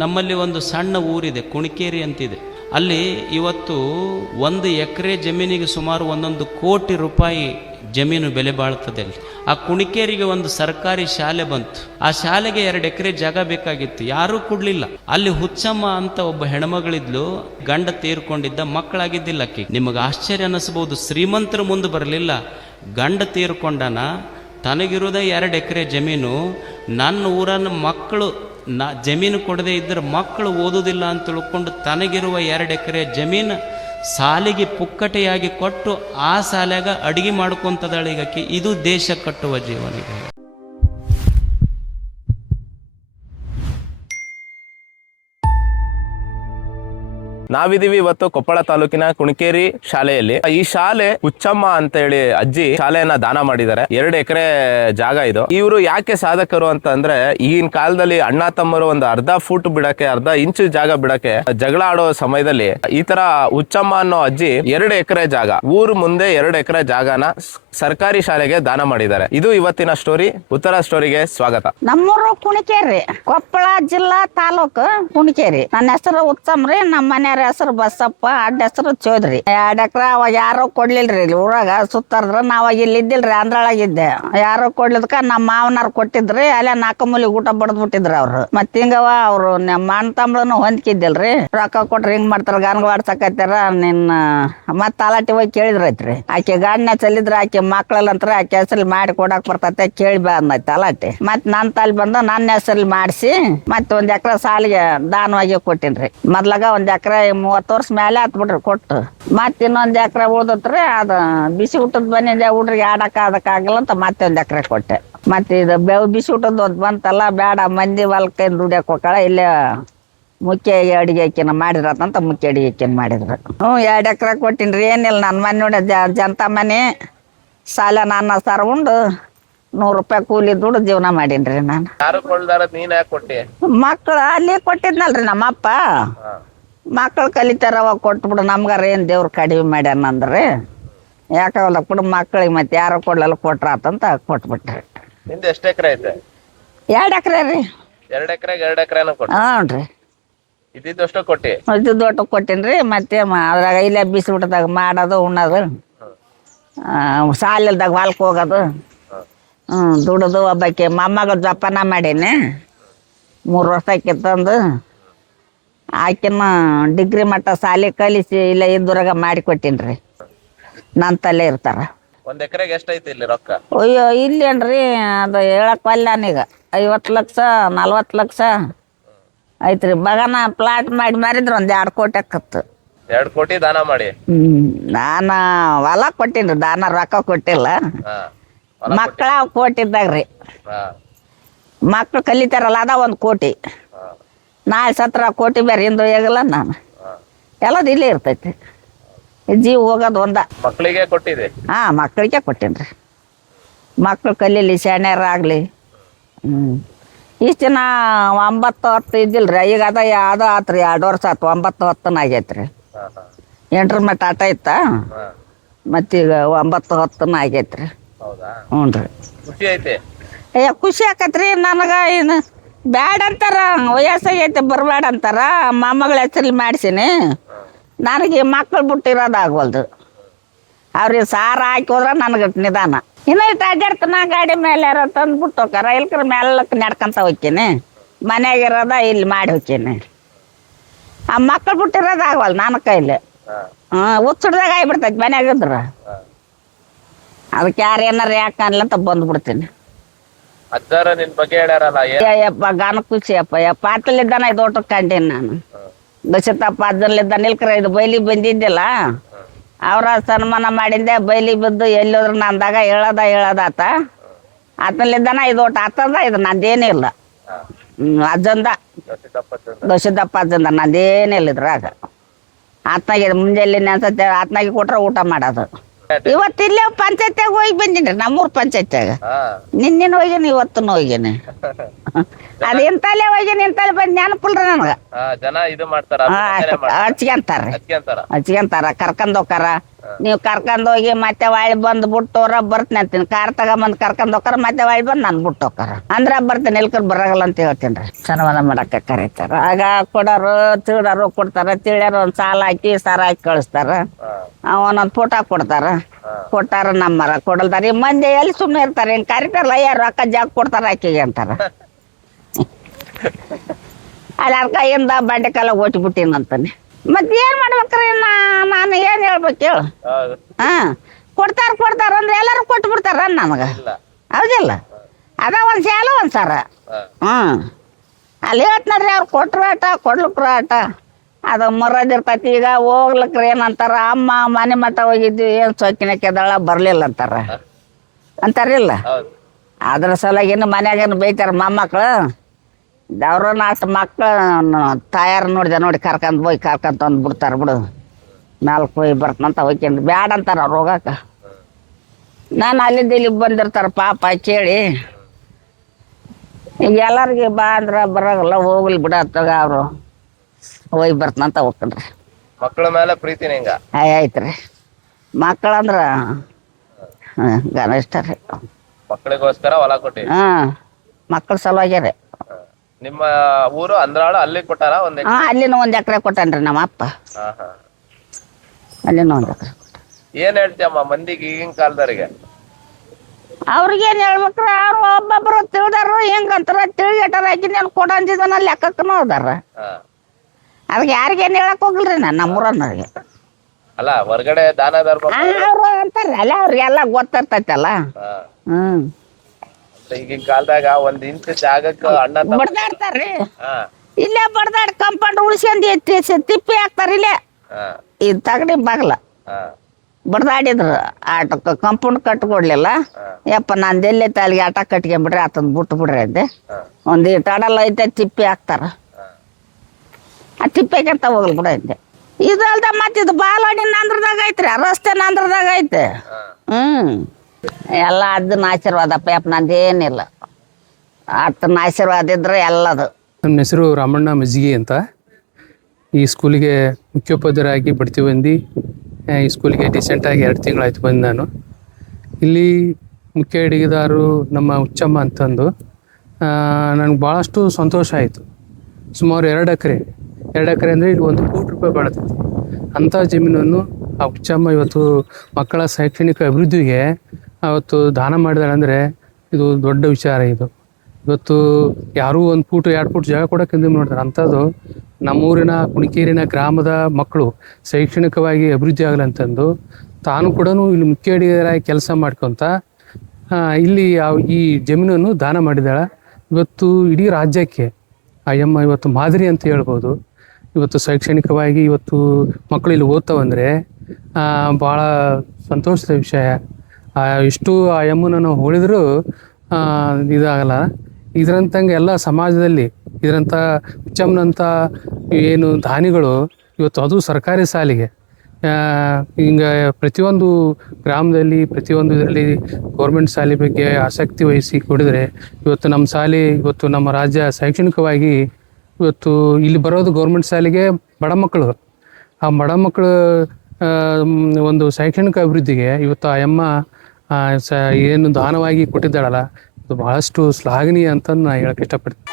ನಮ್ಮಲ್ಲಿ ಒಂದು ಸಣ್ಣ ಊರಿದೆ, ಕುಣಿಕೇರಿ ಅಂತಿದೆ. ಅಲ್ಲಿ ಇವತ್ತು 1 ಎಕರೆ ಜಮೀನಿಗೆ ಸುಮಾರು 1 ಕೋಟಿ ರೂಪಾಯಿ ಜಮೀನು ಬೆಲೆ ಬಾಳ್ತದೆ. ಅಲ್ಲಿ ಆ ಕುಣಿಕೇರಿಗೆ ಒಂದು ಸರ್ಕಾರಿ ಶಾಲೆ ಬಂತು. ಆ ಶಾಲೆಗೆ 2 ಎಕರೆ ಜಾಗ ಬೇಕಾಗಿತ್ತು, ಯಾರೂ ಕೊಡ್ಲಿಲ್ಲ. ಅಲ್ಲಿ ಹುಚ್ಚಮ್ಮ ಅಂತ ಒಬ್ಬ ಹೆಣ್ಮಗಳಿದ್ಲು, ಗಂಡ ತೀರ್ಕೊಂಡಿದ್ದ, ಮಕ್ಕಳಾಗಿದ್ದಿಲ್ಲ ಆಕಿ. ನಿಮಗೆ ಆಶ್ಚರ್ಯ ಅನ್ನಿಸ್ಬೋದು, ಶ್ರೀಮಂತರ ಮುಂದೆ ಬರಲಿಲ್ಲ, ಗಂಡ ತೀರ್ಕೊಂಡನ, ತನಗಿರೋದ 2 ಎಕರೆ ಜಮೀನು, ನನ್ನ ಊರನ್ನ ಮಕ್ಕಳು ಜಮೀನು ಕೊಡದೇ ಇದ್ದರೆ ಮಕ್ಕಳು ಓದುವುದಿಲ್ಲ ಅಂತ ತಿಳ್ಕೊಂಡು ತನಗಿರುವ 2 ಎಕರೆ ಜಮೀನು ಸಾಲಿಗೆ ಪುಕ್ಕಟೆಯಾಗಿ ಕೊಟ್ಟು ಆ ಸಾಲಾಗ ಅಡಿಗೆ ಮಾಡ್ಕೊಂತದಾಳೆ ಈಗಕ್ಕೆ. ಇದು ದೇಶ ಕಟ್ಟುವ ಜೀವನಿಗೆ. ನಾವಿದೀವಿ ಇವತ್ತು ಕೊಪ್ಪಳ ತಾಲೂಕಿನ ಕುಣಿಕೇರಿ ಶಾಲೆಯಲ್ಲಿ. ಈ ಶಾಲೆ ಹುಚ್ಚಮ್ಮ ಅಂತ ಹೇಳಿ ಅಜ್ಜಿ ಶಾಲೆಯನ್ನ ದಾನ ಮಾಡಿದ್ದಾರೆ. 2 ಎಕರೆ ಜಾಗ ಇದು. ಇವರು ಯಾಕೆ ಸಾಧಕರು ಅಂತ ಅಂದ್ರೆ, ಈಗಿನ ಕಾಲದಲ್ಲಿ ಅಣ್ಣ ತಮ್ಮರು ಒಂದು ಅರ್ಧ ಫೂಟ್ ಬಿಡಕ್ಕೆ, ಅರ್ಧ ಇಂಚು ಜಾಗ ಬಿಡಕ್ಕೆ ಜಗಳ ಆಡೋ ಸಮಯದಲ್ಲಿ ಈ ತರ ಹುಚ್ಚಮ್ಮ ಅನ್ನೋ ಅಜ್ಜಿ 2 ಎಕರೆ ಜಾಗ, ಊರು ಮುಂದೆ 2 ಎಕರೆ ಜಾಗನ ಸರ್ಕಾರಿ ಶಾಲೆಗೆ ದಾನ ಮಾಡಿದ್ದಾರೆ. ಇದು ಇವತ್ತಿನ ಸ್ಟೋರಿ. ಉತ್ತರ ಸ್ಟೋರಿಗೆ ಸ್ವಾಗತ. ನಮ್ಮೂರು ಕುಣಿಕೇರಿ, ಕೊಪ್ಪಳ ಜಿಲ್ಲಾ ತಾಲೂಕು ಕುಣಿಕೇರಿ. ನನ್ನ ಹೆಸರು ಹುಚ್ಚಮ್ರಿ, ನಮ್ಮ ಮನೆಯವ್ರ ಹೆಸರು ಬಸಪ್ಪ, ಅಡ್ಡ ಹೆಸರು ಚೌಧರಿ. 2 ಎಕರೆ ಅವಾಗ ಯಾರು ಕೊಡ್ಲಿಲ್ರಿ. ಇಲ್ಲಿ ಊರಾಗ ಸುತ್ತಾರ್ದ್ರ ನಾವಾಗ ಇಲ್ಲಿ ಇದ್ದಿಲ್ರಿ, ಆಂಧ್ರೊಳಗಿದ್ದೆ. ಯಾರು ಕೊಡ್ಲಿದ್ಕ ನಮ್ಮ ಮಾವನಾರು ಕೊಟ್ಟಿದ್ರಿ. ಅಲ್ಲೇ 4 ಮೂಲಿ ಊಟ ಬಡ್ದ್ ಬಿಟ್ಟಿದ್ರಿ ಅವ್ರು. ಮತ್ ಹಿಂಗವ ಅವ್ರು ನಮ್ಮ ಅಣ್ಣ ತಮ್ಮಳನು ಹೊಂದ್ಕಿದ್ದಿಲ್ರಿ. ರೊಕ್ಕ ಕೊಟ್ರಿ ಹಿಂಗ್ ಮಾಡ್ತಾರ, ಗನ್ಗಾಡ್ಸಕತ್ತಾರ ನಿನ್ನ ಮತ್ ತಲಾಟಿ ಹೋಗಿ ಕೇಳಿದ್ರೈತ್ರಿ. ಆಕೆ ಗಾಡಿನ ಚಲಿದ್ರ ಆಕೆ ಮಕ್ಳಲ್ಲಂತ್ರ ಆಕೆ ಹೆಸರು ಮಾಡಿ ಕೊಡಾಕ್ ಬರ್ತೈತೆ ಕೇಳಿ ಬಾ ಅನ್ನೈತಿ ತಲಾಟಿ. ಮತ್ ನನ್ ತಲೆ ಬಂದು ನನ್ನ ಹೆಸರು ಮಾಡಿಸಿ ಮತ್ 1 ಎಕರೆ ಸಾಲಿಗೆ ದಾನವಾಗಿ ಕೊಟ್ಟಿನ್ರಿ. ಮೊದ್ಲಾಗ 1 ಎಕರೆ 30 ವರ್ಷ ಮೇಲೆ ಆತ್ ಬಿಡ್ರಿ ಕೊಟ್ಟು. ಮತ್ ಇನ್ನೊಂದ್ ಎಕರೆ ಉಳ್ದತ್ರಿ, ಅದ ಬಿಸಿ ಊಟದ ಬಂದಿದ್ದೆ ಹುಡ್ರಿಗೆ ಆಡಕ್ ಆಗಲ್ಲ ಅಂತ ಮತ್ತೆ 1 ಎಕರೆ ಕೊಟ್ಟೆ. ಮತ್ ಇದು ಬಿಸಿ ಊಟದ ಬಂತಲ್ಲ, ಬೇಡ ಮಂದಿ ಹೊಲ್ಕೈನ್ ದುಡಿಯಕ್ ಹೋಗ್ಕಳ, ಇಲ್ಲೇ ಮುಖ್ಯ ಅಡಿಗೆ ಅಕ್ಕಿನ ಮಾಡಿರತ್ತಂತ ಮುಖ್ಯ ಅಡಿಗೆ ಅಕ್ಕಿನ ಮಾಡಿದ್ರು. 2 ಎಕರೆ ಕೊಟ್ಟಿನ್ರಿ. ಏನಿಲ್ಲ, ನನ್ನ ಮನೆ ನೋಡಿ ಜನತಾ ಮನೆ, ಸಾಲ ನನ್ನ ಸಾರ ಉಂಡು 100 ರೂಪಾಯಿ ಕೂಲಿ ದುಡ್ಡು ಜೀವನ ಮಾಡೀನ್ರಿ ನಾನು. ಮಕ್ಳು ಅಲ್ಲಿ ಕೊಟ್ಟಿದ್ನಲ್ರಿ ನಮ್ಮಪ್ಪ. ಮಕ್ಳು ಕಲಿತಾರ, ಅವಾಗ ಕೊಟ್ಬಿಡು, ನಮ್ಗಾರ ಏನ್ ದೇವ್ರು ಕಡಿಮೆ ಮಾಡ್ಯಾನಂದ್ರಿ. ಯಾಕಾಗಲ್ಲ ಬಿಡು ಮಕ್ಳಿಗೆ, ಮತ್ತೆ ಯಾರೋ ಕೊಡ್ಲಲ್ಲ ಕೊಟ್ರಾತಂತ ಕೊಟ್ಬಿಟ್ರಿ. ಎಷ್ಟು ಎಕರೆ ಐತೆ? 2 ಎಕರೆ ರೀ. 2 ಎಕರೆಗೆ 2 ಎಕರೆನ ಕೊಟ್ಟ? ಹ್ಞೂ ರೀ. ಇದಿದ್ದಷ್ಟು ಕೊಟ್ಟಿ? ಇದು ದೊಡ್ಡ ಕೊಟ್ಟಿನ್ರಿ. ಮತ್ತೆ ಅದ್ರಾಗ ಇಲ್ಲೇ ಬಿಸಿ ಊಟದಾಗ ಮಾಡೋದು ಉಣ್ಣೋದು, ಸಾಲಿಲ್ದಾಗ ಹೊಲ್ಕ್ ಹೋಗೋದು, ದುಡೋದು. ಒಬ್ಬಾಕಿ ಮೊಮ್ಮಗ ಜಪಾನ ಮಾಡೀನಿ, 3 ವರ್ಷಕ್ಕೆ ತಂದು ಆಕಿನ ಡಿಗ್ರಿ ಮಟ್ಟ ಸಾಲಿ ಕಲಿಸಿ ಇಲ್ಲ ಇದ್ದೂರಾಗ ಮಾಡಿ ಕೊಟ್ಟಿನ್ರಿ. ನನ್ನ ತಲೆ ಇರ್ತಾರ. 1 ಎಕರೆಗೆ ಎಷ್ಟೈತಿ ಇಲ್ಲಿ ರೊಕ್ಕ? ಅಯ್ಯೋ ಇಲ್ಲೇನ್ರಿ, ಅದು ಹೇಳಕ್ ಒಲ್ಲಾನೀಗ 50 ಲಕ್ಷ 40 ಲಕ್ಷ ಐತ್ರಿ. ಬಗನ ಪ್ಲಾಟ್ ಮಾಡಿ ಮಾರಿದ್ರ 2 ಕೋಟಿ ಆಕತ್ತು. 2 ಕೋಟಿ ದಾನ ಮಾಡಿ? ನಾನ ಹೊಲ ಕೊಟ್ಟಿನ್ರಿ, ದಾನ ರೊಕ್ಕ ಕೊಟ್ಟಿಲ್ಲ. ಮಕ್ಕಳ ಕೋಟಿದ್ದಾಗ್ರಿ, ಮಕ್ಳು ಕಲಿತಾರಲ್ಲ ಅದ 1 ಕೋಟಿ. ನಾಳೆ ಸತ್ರ ಕೋಟಿ ಬೇರೆ ಹಿಂದೆ ಹೋಗಲ್ಲ ನಾನು. ಎಲ್ಲದು ಇಲ್ಲೇ ಇರ್ತೈತಿ, ಜೀವ ಹೋಗೋದು ಒಂದ. ಮಕ್ಕಳಿಗೆ ಕೊಟ್ಟಿದೆ? ಮಕ್ಕಳಿಗೆ ಕೊಟ್ಟೇನ್ರಿ. ಮಕ್ಳು ಕಲೀಲಿ, ಶಾಣ್ಯರಾಗ್ಲಿ. ಇಷ್ಟು ದಿನ 9 10 ಇದ್ದಿಲ್ರಿ, ಈಗ ಅದ ಯಾವ್ದೋ ಆತ್ರಿ 2 ವರ್ಷ ಆತು, 9 10 ಆಗೈತ್ರಿ. 8ರ ಮಟ್ಟ ಆಟ ಇತ್ತ, ಮತ್ತೀಗ 9 10 ಆಗೈತ್ರಿ. ಹ್ಞೂ ರೀ. ಖುಷಿ ಐತೆ? ಖುಷಿ ಆಕತ್ರಿ ನನಗ. ಏನು ಬ್ಯಾಡ ಅಂತಾರ, ವಯಸ್ಸಾಗೈತೆ ಬರಬೇಡ ಅಂತಾರ. ಮೊಮ್ಮಗಳ ಹೆಸರಲ್ಲಿ ಮಾಡ್ಸೀನಿ. ನನಗೆ ಮಕ್ಳು ಬಿಟ್ಟಿರೋದಾಗವಲ್ದು. ಅವ್ರಿಗೆ ಸಾರ ಹಾಕಿ ಹೋದ್ರೆ ನನಗೆ ನಿಧಾನ. ಇನ್ನು ಇಟ್ಟು ಅಡ್ಡಾಡ್ತಾನ, ಗಾಡಿ ಮೇಲೆ ಯಾರ ತಂದ್ಬಿಟ್ಟು ಹೋಗಾರ, ಇಲ್ಕರ ಮೇಲಕ್ಕೆ ನಡ್ಕೊಂತ ಹೋಗ್ತೀನಿ. ಮನ್ಯಾಗಿರೋದ ಇಲ್ಲಿ ಮಾಡಿ ಹೋಗ್ತೀನಿ. ಆ ಮಕ್ಳು ಬಿಟ್ಟಿರೋದಾಗವಲ್ಲ ನನ್ನ ಕೈಲಿ. ಹುಚ್ಚಿಡ್ದಾಗ ಆಗಿಬಿಡ್ತೈತಿ ಮನ್ಯಾಗಿದ್ರ. ಅದಕ್ಕೆ ಯಾರು ಏನಾರ ಯಾಕೆ ಅನ್ಲಂತ ಬಂದ್ಬಿಡ್ತೀನಿ. ಯಪ್ಪ ಗಾನ ಖುಷಿ ಅಪ್ಪ. ಯಪ್ಪ ಆತಲಿದ್ದಾನ ಇದು ಊಟ ಕಂಡೀನಿ ನಾನು. ದಶತಪ್ಪ ಅಜ್ಜನ್ಲಿದ್ದ ನಿಲ್ಕ್ರ ಇದು ಬೈಲಿಗೆ ಬಂದಿದ್ದಿಲ್ಲ, ಅವ್ರ ಸನ್ಮಾನ ಮಾಡಿದ್ದೆ. ಬೈಲಿ ಬಿದ್ದು ಎಲ್ಲೋದ್ರು ನಂದಾಗ ಹೇಳದಾತ. ಆತನಲ್ಲಿದ್ದಾನ ಇದು ಊಟ ಆತದ, ಇದು ನಂದೇನಿಲ್ಲ. ಅಜ್ಜಂದ, ದಶದಪ್ಪ ಅಜ್ಜಂದ, ನಂದೇನಿಲ್ಲ ಇದ್ರಾಗ. ಆತ್ನಾಗೆ ಮುಂಜಾನೆ ನೆನ್ಸತ್ತೆ, ಆತ್ನಾಗೆ ಕೊಟ್ರೆ ಊಟ ಮಾಡೋದು. ಇವತ್ತಿಲ್ಲೇ ಪಂಚಾಯತ್ಯಾಗ ಹೋಗಿ ಬಂದಿನಿ, ನಮ್ಮೂರ್ ಪಂಚಾಯತ್ಯಾಗ. ನಿನ್ನಿನ ಹೋಗಿನಿ, ಇವತ್ತೂ ಹೋಗಿನಿ. ಅದ್ ಇಂತಲ್ಲೇ ಹೋಗಿನಿ, ಇಂತಲ್ಲಿ ಬಂದ್ ನೆನಪಿಲ್ರಿ ನನಗ. ಜನ ಇದು ಮಾಡ್ತಾರ, ಹಚ್ಕೊಂತಾರ ಕರ್ಕೊಂಡ್ ಹೋಕಾರ. ನೀವು ಕರ್ಕೊಂಡೋಗಿ ಮತ್ತೆ ಹೊಳ್ಳಿ ಬಂದು ಬಿಟ್ಟೋರ ಬರ್ತೀನಿ ಅಂತೀನಿ. ಕಾರ್ ತಗೊಂಬಂದು ಕರ್ಕೊಂಡ್ ಹೋಗಾರ ಮತ್ತೆ ಹೊಳ್ಳಿ ಬಂದು ನಾನು ಬಿಟ್ಟು ಹೋಗಾರ ಅಂದ್ರೆ ಬರ್ತೀನಿ, ಇಲ್ಕರ್ ಬರಗಲ್ಲ ಅಂತ ಹೇಳ್ತೀನಿ ರೀ. ಸನ್ಮಾನ ಮಾಡಕ್ಕೆ ಕರೀತಾರ. ಆಗ ಕೊಡೋರು ತಿಳೋರು ಕೊಡ್ತಾರ, ತಿಳಿಯೋರು ಒಂದು ಸಾಲ ಹಾಕಿ ಸಾರ ಹಾಕಿ ಕಳಿಸ್ತಾರ. ಒಂದೊಂದು ಫೋಟೋ ಕೊಡ್ತಾರ. ಕೊಟ್ಟಾರ ನಮ್ಮರ ಕೊಡಲ್ತಾರ. ಈ ಮಂದಿ ಎಲ್ಲಿ ಸುಮ್ಮನೆ ಇರ್ತಾರೆ, ಹಿಂಗೆ ಕರಿತಾರಲ್ಲ ಯಾರು ರೊಕ್ಕ ಜಾಗ ಕೊಡ್ತಾರ ಆಕೆಗೆ ಅಂತಾರ. ಅಲ್ಲಿ ಅರ್ಕ ಇಂದ ಬಂಡೆ ಕಾಲ ಓಟ್ಬಿಟ್ಟಿನ ಅಂತಾನೆ. ಮತ್ತೆ ಏನ್ ಮಾಡ್ಬೇಕ್ರಿ ನಾನು ಏನ್ ಹೇಳ್ಬೇಕು ಹೇಳು? ಹಾ ಕೊಡ್ತಾರ ಅಂದ್ರೆ ಎಲ್ಲರೂ ಕೊಟ್ಟು ಬಿಡ್ತಾರ ನಮಗ, ಹೌದಿಲ್ಲ? ಅದ ಒಂದ್ ಸಾಲ ಒಂದ್ ಸಾರ. ಅಲ್ಲಿ ಹೇಳ್ತ ನೋಡ್ರಿ, ಅವ್ರು ಕೊಟ್ರ ಆಟ ಕೊಡ್ಲಿಕ್ರ ಆಟ ಅದು ಮರದಿರ್ತೈತಿ. ಈಗ ಹೋಗ್ಲಿಕ್ರ ಏನಂತಾರ, ಅಮ್ಮ ಮನೆ ಮಠ ಹೋಗಿದ್ವಿ ಏನ್ ಸೊಕ್ಕಿನಕ್ಕೆದಳ ಬರ್ಲಿಲ್ಲ ಅಂತಾರಿಲ್ಲ. ಅದ್ರ ಸಲುವಾಗಿ ಇನ್ನು ಮನ್ಯಾಗೇನು ಬೈತಾರ ಮೊಮ್ಮಕ್ಳು. ಅವ್ರ ನಾಲ್ಕು ಮಕ್ಳು ತಾಯಾರ ನೋಡಿ ಕರ್ಕೊಂಡ್ ತಂದು ಬಿಡ್ತಾರ. ಬಿಡು ನಾಲ್ಕು ಹೋಗಿ ಬರ್ತಂತ ಹೋಗ್ಕೊಂಡು ಬ್ಯಾಡ ಅಂತಾರ ಅವ್ರು ಹೋಗಾಕ. ನಾನು ಅಲ್ಲಿಂದ ಇಲ್ಲಿಗೆ ಬಂದಿರ್ತಾರ ಪಾಪ ಕೇಳಿ. ಈಗ ಎಲ್ಲರಿಗೆ ಬಾ ಅಂದ್ರ ಬರಾಗಲ್ಲ, ಹೋಗ್ಲಿ ಬಿಡತ್ತಾಗ ಅವರು ಹೋಗಿ ಬರ್ತಂತ ಹೋಗ್ಕಂಡ್ರಿ. ಮಕ್ಕಳ ಮೇಲೆ ಪ್ರೀತಿನ ಹಿಂಗ ಆಯ್ತ್ರಿ. ಮಕ್ಕಳಂದ್ರ ಇಷ್ಟ ರೀ. ಮಕ್ಕಳಿಗೋಸ್ಕರ ಹೊಲ ಕೊಟ್ಟಿ? ಮಕ್ಕಳ ಸಲುವಾಗ್ಯಾರ. ನಿಮ್ಮ ಊರು ಅಂದ್ರಾಳ, ಅಲ್ಲಿ ಕೊಟ್ಟಾರ? ಅಲ್ಲಿನ 1 ಎಕರೆ ಕೊಟ್ಟಾನ್ರಿ ನಮ್ಮ ಅಪ್ಪ. ಅಲ್ಲಿನ 1 ಎಕರೆ. ಏನ್ ಹೇಳ್ತೀಯಮ್ಮ ಮಂದಿಗೆ ಈಗಿನ ಕಾಲದವ್ರಿಗೆ? ಅವ್ರಿಗೇನ್ ಹೇಳ್ಬೇಕ್ರ, ಅವ್ರು ಒಬ್ಬೊಬ್ರು ತಿಳಿದಾರು ಹೆಂಗಂತಾರ ತಿಳಿಗಟ್ಟಾರ ಹಾಕಿ ನಾನು ಕೊಡ ಅಂದಿದ್ದಾನ ಲೆಕ್ಕಕ್ಕೂ ಅದಾರ. ಅದಕ್ಕೆ ಯಾರಿಗೇನ್ ಹೇಳಕ್ ಹೋಗಿಲ್ರಿ ನಾನು ನಮ್ಮೂರನ್ನವ್ರಿಗೆ. ಅಲ್ಲ ಹೊರಗಡೆ ದಾನ ಧರ್ಮ ಅವ್ರು ಅಂತಾರ ಅಲ್ಲ, ಅವ್ರಿಗೆಲ್ಲ ಗೊತ್ತಿರ್ತೈತಲ್ಲ. ಈಗಿನ ಕಾಲದಾಗ 1 ಇಂಚ್ ಜಾಗಕ್ಕೆ ಅಣ್ಣ ಬಡ್ದಾಡ್ತಾರ್ರಿ. ಇಲ್ಲೇ ಬಡ್ದಾಡ್ ಕಂಪೌಂಡ್ ಉಳಿಸ್ಕೊಂಡ್ ತಿಪ್ಪಿ ಹಾಕ್ತಾರ ಇಲ್ಲೇ. ಇದು ತಗಡಿ ಬಾಗ್ಲ ಬಡ್ದಾಡಿದ್ರು. ಆಟಕ್ಕೆ ಕಂಪೌಂಡ್ ಕಟ್ಕೊಡ್ಲಿಲ್ಲ. ಯಪ್ಪ ನಂದು ಎಲ್ಲೇ ತಾಲಿಗೆ ಆಟ ಕಟ್ಕೊಂಡ್ಬಿಡ್ರಿ ಆತಂದ್ ಬಿಟ್ಟು ಬಿಡ್ರಿ ಅಂದೆ. ಒಂದು ಟಡಲ್ ಐತೆ ತಿಪ್ಪಿ ಹಾಕ್ತಾರ, ಆ ತಿಪ್ಪಿಗೆಂತ ಹೋಗ್ಲಿ ಬಿಡ ಅಂದೆ. ಇದು ಅಲ್ದ ಮತ್ತಿದು ಬಾಲವಾಡಿ ನಂದ್ರದಾಗ ಐತ್ರಿ, ರಸ್ತೆ ನಂದ್ರದಾಗ ಐತೆ. ಎಲ್ಲ ಅದನ್ನ ಆಶೀರ್ವಾದಪ್ಪ ಯಪ್ಪ, ನಂದೇನಿಲ್ಲ. ಆತನ ಆಶೀರ್ವಾದ ಇದ್ರೆ ಎಲ್ಲದು. ನಮ್ಮ ಹೆಸರು ರಾಮಣ್ಣ ಮಜ್ಜಿಗೆ ಅಂತ. ಈ ಸ್ಕೂಲಿಗೆ ಮುಖ್ಯೋಪಾಧ್ಯಾಯರಾಗಿ ಬಡ್ತಿ ಬಂದು ಈ ಸ್ಕೂಲಿಗೆ ಡಿಸೆಂಟಾಗಿ 2 ತಿಂಗಳಾಯ್ತು ಬಂದು ನಾನು. ಇಲ್ಲಿ ಮುಖ್ಯ ಅಡುಗೆದಾರರು ನಮ್ಮ ಹುಚ್ಚಮ್ಮ ಅಂತಂದು ನನಗೆ ಭಾಳಷ್ಟು ಸಂತೋಷ ಆಯಿತು. ಸುಮಾರು 2 ಎಕರೆ ಅಂದರೆ ಇದು 1 ಕೋಟಿ ರೂಪಾಯಿ ಬಾಳ್ತೈತಿ. ಅಂಥ ಜಮೀನನ್ನು ಆ ಹುಚ್ಚಮ್ಮ ಇವತ್ತು ಮಕ್ಕಳ ಶೈಕ್ಷಣಿಕ ಅಭಿವೃದ್ಧಿಗೆ ಅವತ್ತು ದಾನ ಮಾಡಿದಾಳೆ ಅಂದರೆ ಇದು ದೊಡ್ಡ ವಿಚಾರ. ಇವತ್ತು ಯಾರೂ 1 ಫೂಟ್ 2 ಫೂಟ್ ಜಾಗ ಕೊಡೋಕೆ ನೋಡ್ತಾರೆ. ಅಂಥದ್ದು ನಮ್ಮೂರಿನ ಕುಣಿಕೇರಿನ ಗ್ರಾಮದ ಮಕ್ಕಳು ಶೈಕ್ಷಣಿಕವಾಗಿ ಅಭಿವೃದ್ಧಿ ಆಗಲಿ ಅಂತಂದು ತಾನು ಕೂಡ ಇಲ್ಲಿ ಮುಖ್ಯ ಅಡಿಗೆರಾಗಿ ಕೆಲಸ ಮಾಡ್ಕೊತ ಇಲ್ಲಿ ಈ ಜಮೀನನ್ನು ದಾನ ಮಾಡಿದಾಳೆ. ಇವತ್ತು ಇಡೀ ರಾಜ್ಯಕ್ಕೆ ಅಯ್ಯಮ್ಮ ಇವತ್ತು ಮಾದರಿ ಅಂತ ಹೇಳ್ಬೋದು. ಇವತ್ತು ಶೈಕ್ಷಣಿಕವಾಗಿ ಇವತ್ತು ಮಕ್ಕಳು ಇಲ್ಲಿ ಓದ್ತಾವಂದರೆ ಭಾಳ ಸಂತೋಷದ ವಿಷಯ. ಇಷ್ಟು ಆ ಅಮ್ಮನ ನಾವು ಹೋಳಿದರೂ ಇದಾಗಲ್ಲ. ಇದರಂತಂಗೆ ಎಲ್ಲ ಸಮಾಜದಲ್ಲಿ ಇದರಂಥ ಹುಚ್ಚಮ್ಮನಂಥ ಏನು ದಾನಿಗಳು ಇವತ್ತು ಅದು ಸರ್ಕಾರಿ ಶಾಲೆಗೆ ಹಿಂಗೆ ಪ್ರತಿಯೊಂದು ಗ್ರಾಮದಲ್ಲಿ ಪ್ರತಿಯೊಂದು ಇದರಲ್ಲಿ ಗೌರ್ಮೆಂಟ್ ಶಾಲೆ ಬಗ್ಗೆ ಆಸಕ್ತಿ ವಹಿಸಿ ಕೊಡಿದರೆ ಇವತ್ತು ನಮ್ಮ ಶಾಲೆ ಇವತ್ತು ನಮ್ಮ ರಾಜ್ಯ ಶೈಕ್ಷಣಿಕವಾಗಿ ಇವತ್ತು ಇಲ್ಲಿ ಬರೋದು ಗೌರ್ಮೆಂಟ್ ಶಾಲೆಗೆ ಬಡ ಮಕ್ಕಳು. ಆ ಬಡ ಮಕ್ಕಳು ಒಂದು ಶೈಕ್ಷಣಿಕ ಅಭಿವೃದ್ಧಿಗೆ ಇವತ್ತು ಆ ಅಮ್ಮ ಏನು ದಾನವಾಗಿ ಕೊಟ್ಟಿದ್ದಾಳಲ್ಲ, ಇದು ಭಾಳಷ್ಟು ಶ್ಲಾಘನೀಯ ಅಂತ ನಾನು ಹೇಳಕ್ಕೆ ಇಷ್ಟಪಡ್ತೀನಿ.